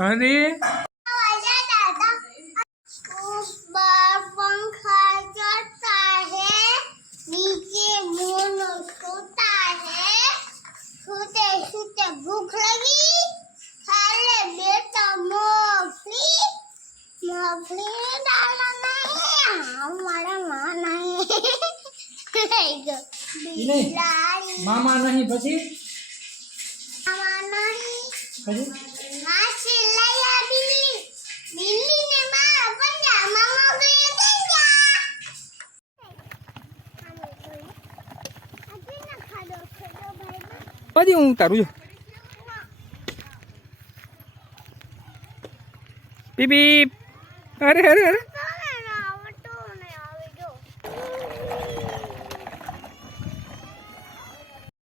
अरे भूख लगी खाले बेटा मोफली डालना नहीं हमारा माँ नहीं मामा नहीं પછી मामा नहीं પછી मासी लाया बिल्ली ने मारा पंजा मामा गया गंजा अभी ना खादो भाई પછી હું ઉતારું જો પીપ પીપ અરે અરે અરે